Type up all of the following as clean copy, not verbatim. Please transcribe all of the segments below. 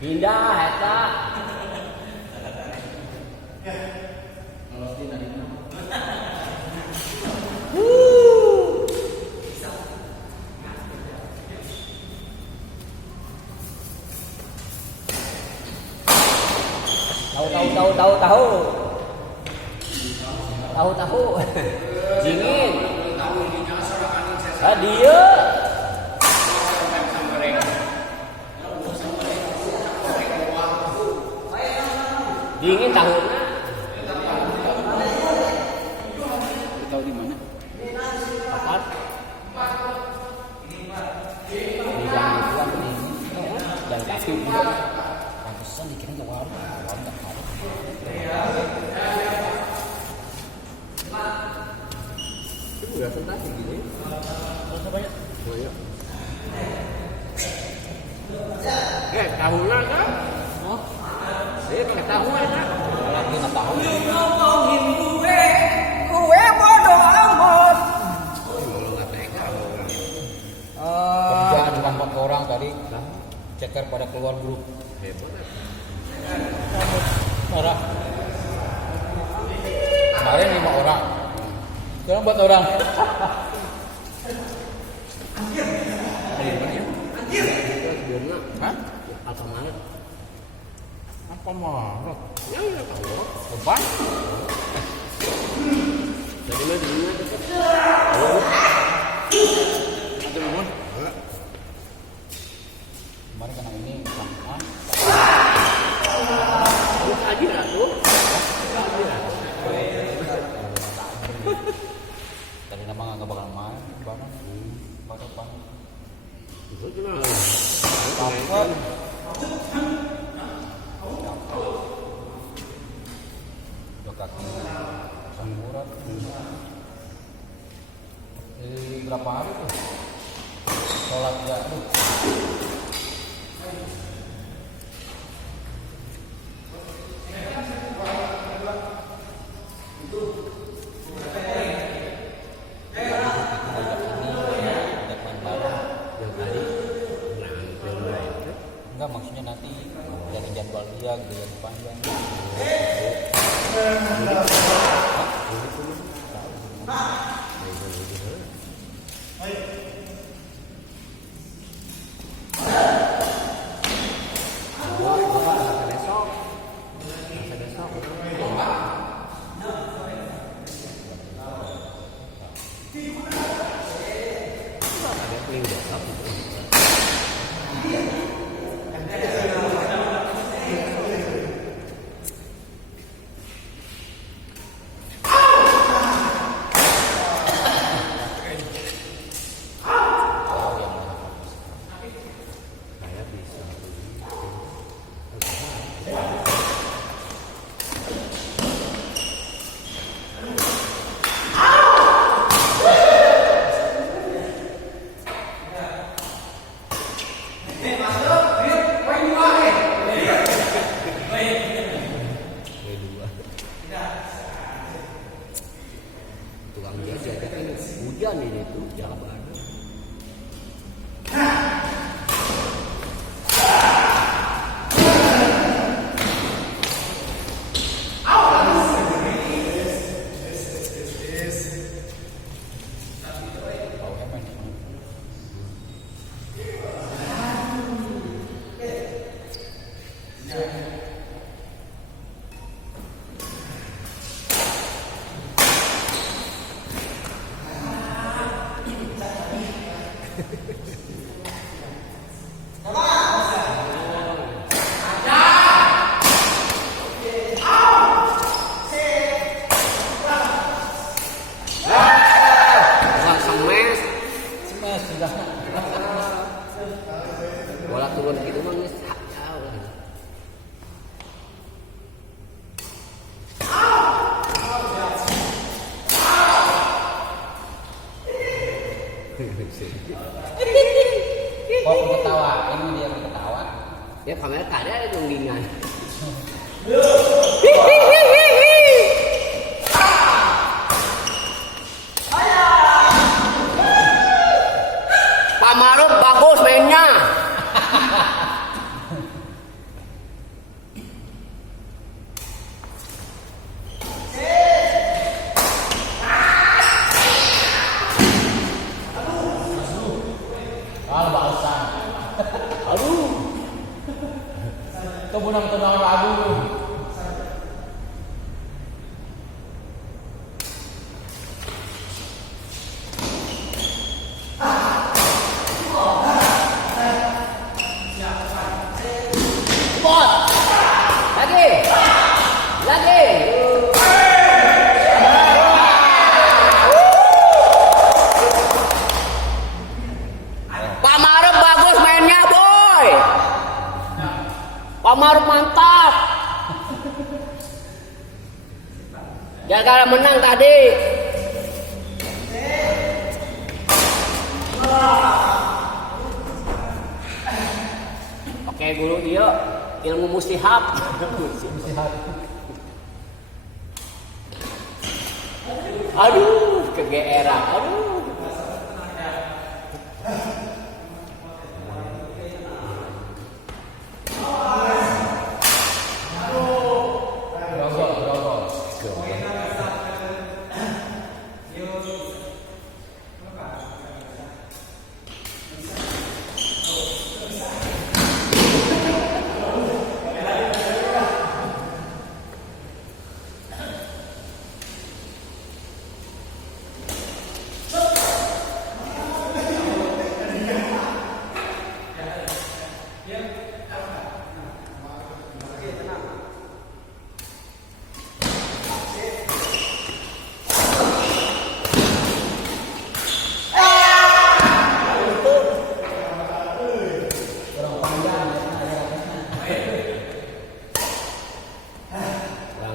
Pindah eta. Tahu. Dingin. Dia. Dingin tahunya. Tahu di mana? Pakat. Di jalan pulang ini. Jalan kaki juga. Pantesan dikira ke warung. Warung tak ada. Itu udah selesai gini. Berapa banyak? Banyak. Tahunya kan? Oh. Saya pakai tahu enak. Lagi nggak tahu. Ngomongin gue bodoh amat. Lu nggak tega. Kerjaan cuma 4 orang tadi. Ceker pada keluar grup. Hebat. Parah. Kemarin 5 orang. Sekarang 4 orang. Anjir. Hah? Apa mana? Apa marah? Ya tahu. Beban. Dari mana dulunya dekat? Ada mohon. Kemarin kena ini sama. Haji ratu. Tadi nama nggak bakal main barang. Balapan. Itu gimana? Apa? Kaki samurat berapa hari tuh sholat gak tuh enggak maksudnya nanti dari jadwal dia gitu panjang. Hujan ini tuh jalan. Bola turun gitu mah geus jauh. Kok ketawa? Ini dia ketawa. Ya kamera ada donggingan. nang tenang lagu. Maruf mantap. Gara-gara menang tadi. Oke, guru dia ilmu mustihab. Aduh, kegeeran. Aduh.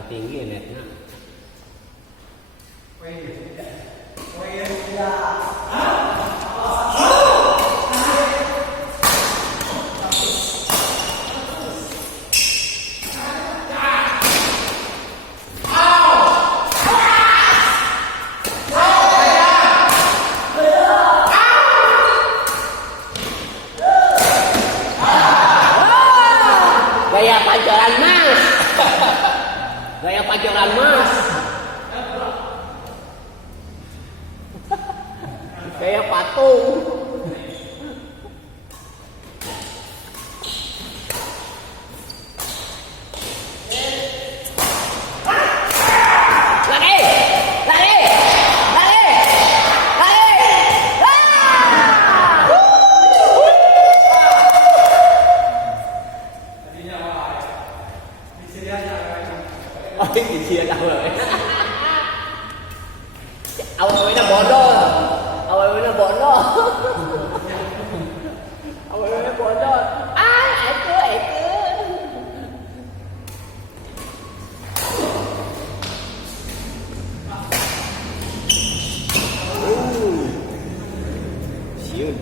Tinggi netnya. Gaya pancoran mas. Gaya pancoran mas. Gaya patung. Lari, lari, lari, lari. Oh, ini dia tahu lah. Awalnya bodoh. Awalnya bodoh. Awalnya bodoh. Ah, itu. Siun.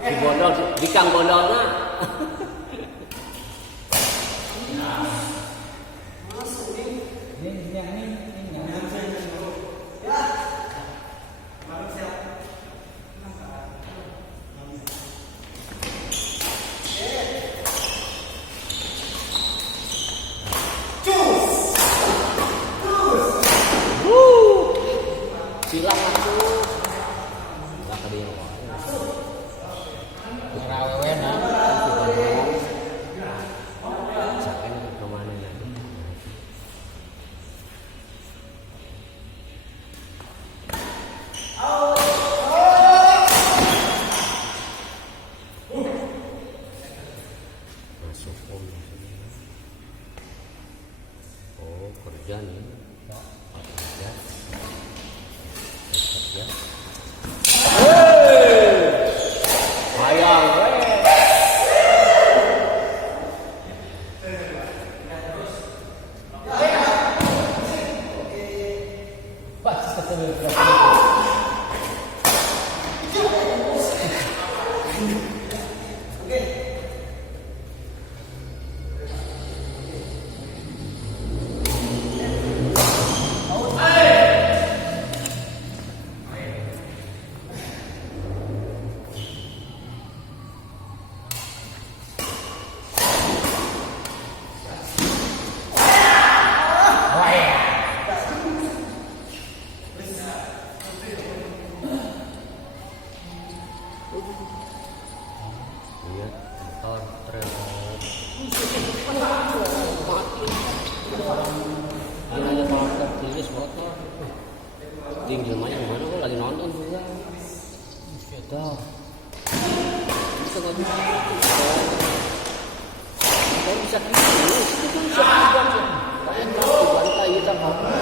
Si bodol, dikang bodolnya. Silang aku. Enggak kadieu. Rawewenan. Sakan ke mana lagi? Masuk om. Oh, kerja nih. Kerja. Kerja. Ayang, ting jelmanya gimana kok lagi nonton juga. Sudah. Bisa nggak bisa? Kalau bisa gitu, itu kan bisa juga. Kalian mau bantai kita apa?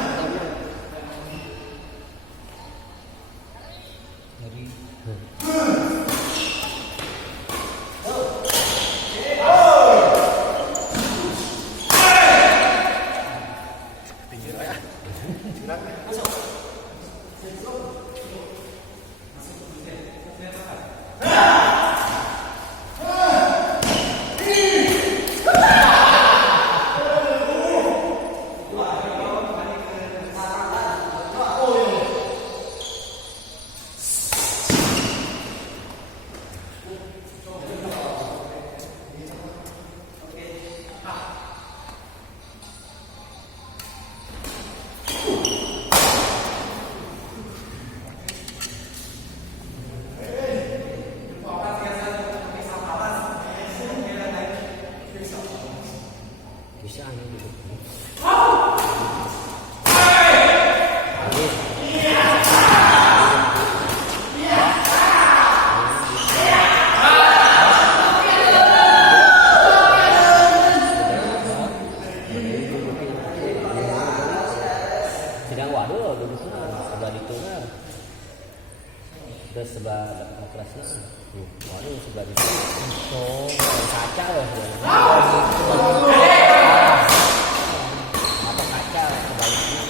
Dari bisa hanya gitu. Sidang waduh duduknya sebelah itu kan. Terus sebelah kelasnya. Waduh sebelah itu. oh, Kaca ya. Mata kaca sebaliknya.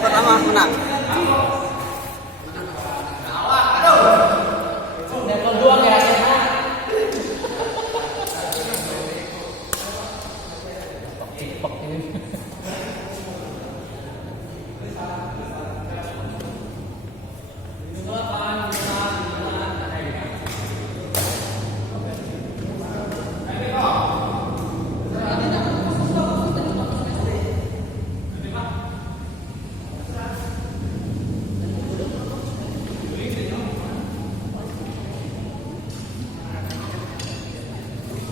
Pertama menang. level 2 ya rasanya. TikTok ini.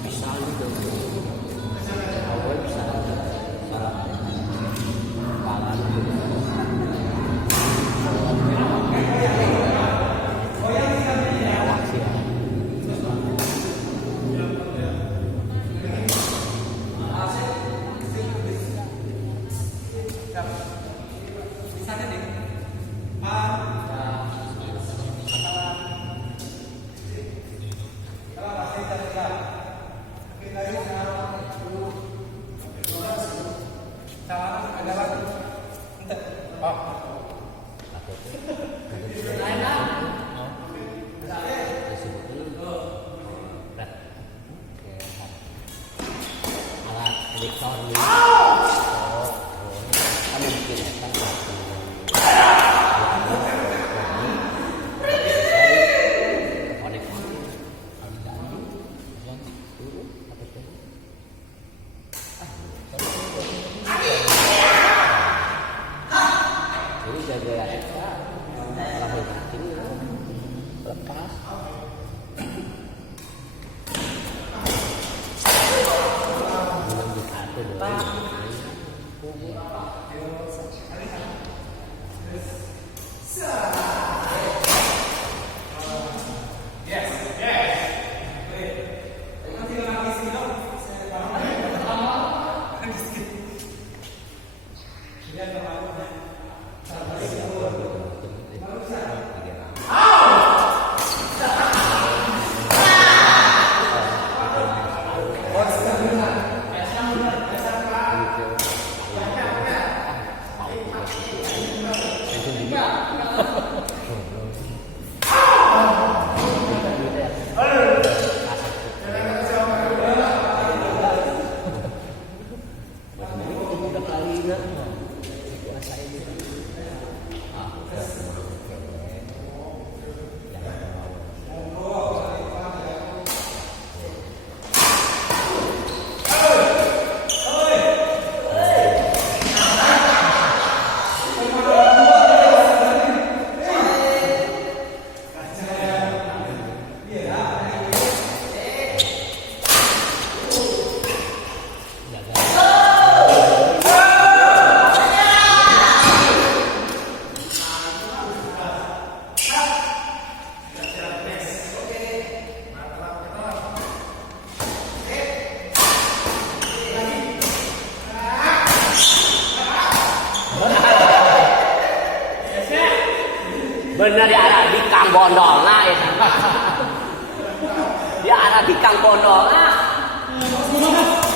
Bisa gitu. Awal bisa salah kepala gitu. Awak sih ya. Apa tuh? Disebutnya red. Alat elektronik. Kan mungkin ya kan. Jadi jaga ekstra lahir batin lepas lanjut atur dong. bener dia ada di Kang Bondol lah ya. Dia ada di Kang Bondol lah.